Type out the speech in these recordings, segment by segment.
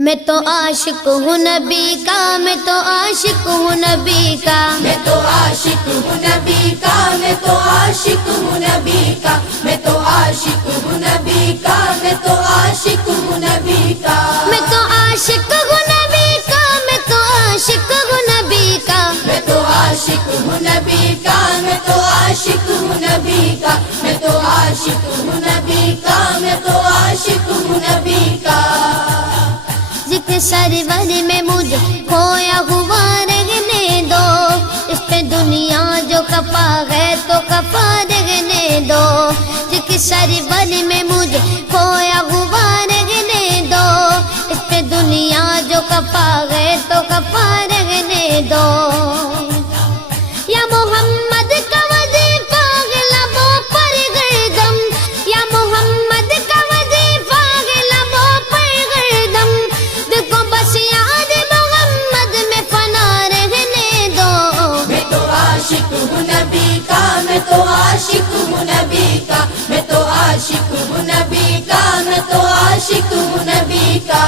میں تو عاشق ہوں نبی کا، میں تو عاشق ہوں نبی کا، میں تو عاشق ہوں نبی کا، میں تو عاشق ہوں نبی کا، میں تو عاشق ہوں نبی کا، میں تو عاشق ہوں نبی کا، میں تو عاشق ہوں نبی کا، میں تو عاشق ہوں نبی کا، میں تو عاشق ہوں نبی کا، میں تو عاشق ہوں نبی کا، میں تو عاشق ہوں نبی کا، میں تو عاشق ہوں نبی کا، ذکر سرور میں مجھے کھویا ہوا رہنے دو، اس پہ دنیا جو کفا ہے تو کفا رہنے دو، ذکر سرور میں مجھے کھویا ہوا رہنے دو، اس پہ دنیا جو کفا ہے تو کفا رہنے دو، یا محمد کا وظیفہ ہے لبوں پر گردم، یا محمد کا وظیفہ ہے لبوں پر گردم، دیکھو بس یاد محمد میں فنا رہنے دو، میں تو عاشق ہوں نبی کا، میں تو عاشق ہوں نبی کا، میں تو عاشق ہوں نبی کا، میں تو عاشق ہوں نبی کا،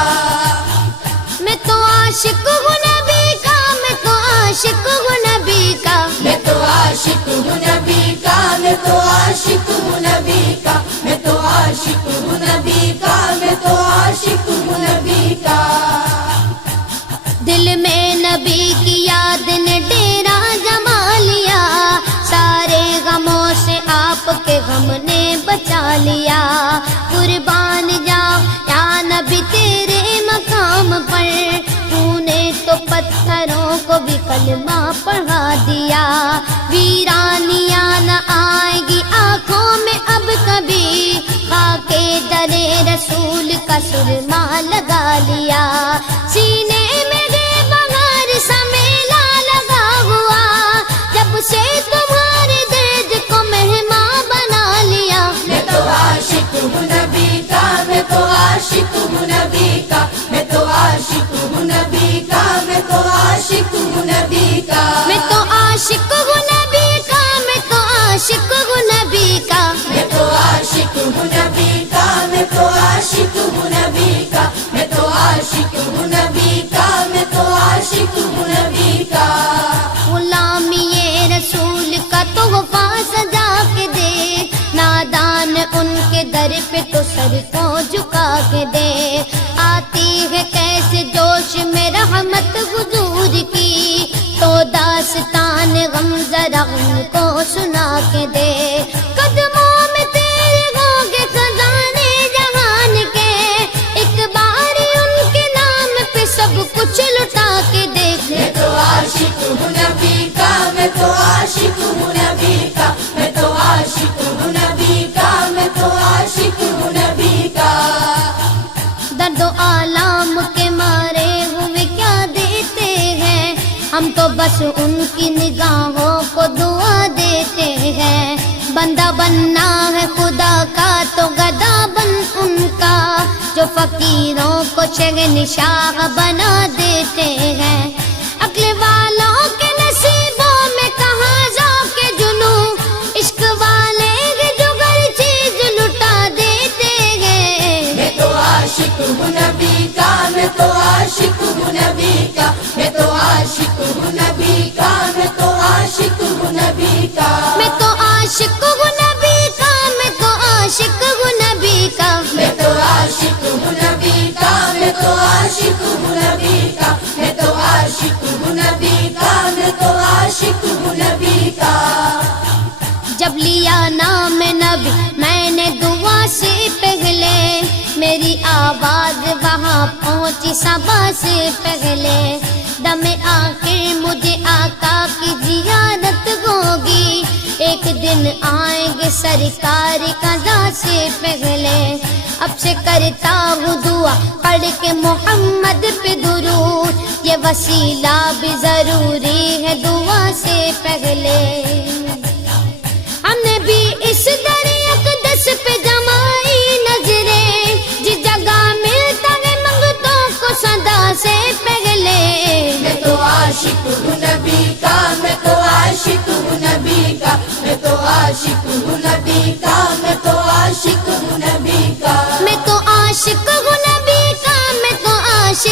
میں تو عاشق ہوں نبی کا، میں تو عاشق ہوں نبی کا، میں تو عاشق ہوں نبی کا، میں تو عاشق ہوں نبی کا، میں تو عاشق ہوں نبی کا، میں تو عاشق ہوں نبی کا، دل میں نبی کی یاد نے ڈیرا جما لیا، سارے غموں سے آپ کے غم نے بچا لیا، قربان جاؤ یا نبی تیرے مقام پر، تو نے تو پتھروں کو بھی کلمہ پڑھا دیا، ویرانیاں نہ آئے گی آنکھوں میں اب کبھی، خاک درے رسول کا سرما لگا لیا، سینے میں بغیر سمیلا لگا ہوا، جب سے تمہارے درد کو مہمان بنا لیا، میں تو عاشق ہوں نبی کا، میں تو عاشق ہوں نبی کا، میں تو عاشق ہوں نبی کا، میں تو عاشق ہوں نبی کا، میں تو عاشق ہوں نبی کا، میں تو عاشق ہوں نبی کا، میں تو عاشق ہوں نبی کا، میں تو عاشق ہوں نبی کا، میں تو عاشق ہوں نبی کا، میں تو عاشق ہوں نبی کا، غلامی رسول کا تحفہ سجا کے دے، نادان ان کے در پہ تو سر کو جھکا کے دے، آتی ہے کیسے جوش میں رحمت حضور کی، تو داستان غم ذرا ان کو سنا کے دے، قدموں میں تیرے ہوگے خزانے جہان کے، ایک بار ان کے نام پہ سب کچھ لٹا کے دیکھ، میں تو عاشق ہوں نبی کا، میں تو عاشق ہوں نبی کا، میں تو عاشق ہوں نبی کا، میں تو عاشق ہوں نبی کا، درد و آلام کے مارے ہوئے کیا دیتے ہیں، ہم تو بس ان کی نگاہوں کو دعا دیتے ہیں، بندہ بننا ہے خدا کا تو گدا بن ان کا، جو فقیروں کو شہنشاہ بنا دیتے ہیں، عقل والوں کے نصیبوں میں کہاں ذوق جنوں، عشق والے جو ہر چیز لٹا دیتے ہیں، میں تو عاشق ہوں نبی کا، میں تو عاشق ہوں نبی کا، میں تو عاشق ہوں نبی کا، میں تو عاشق ہوں نبی کا، میں تو عاشق ہوں نبی کا، میں تو عاشق ہوں نبی کا، میں تو عاشق ہوں نبی کا، میں تو عاشق ہوں نبی کا، میں تو عاشق ہوں نبی کا، میں تو عاشق ہوں نبی کا، جب لیا نام نبی میں نے دعا سے پہلے، میری آواز وہاں پہنچی صبا سے پہلے، دم آخر مجھے آقا کی زیارت ہوگی، ایک دن آئیں گے سرکار قضا سے پہلے، اب سے کرتا ہوں دعا پڑھ کے محمد پہ درود، یہ وسیلہ بھی ضروری ہے دعا سے پہلے، ہم نے بھی اس در اقدس پہ جمائی نظریں، جس جگہ ملتا ہے منگتوں کو صدا سے پہلے، میں تو عاشق ہوں نبی کا، میں تو عاشق ہوں نبی کا، میں تو عاشق ہوں نبی کا، میں تو عاشق ہوں نبی کا، میں تو عاشق ہوں نبی کا، میں تو عاشق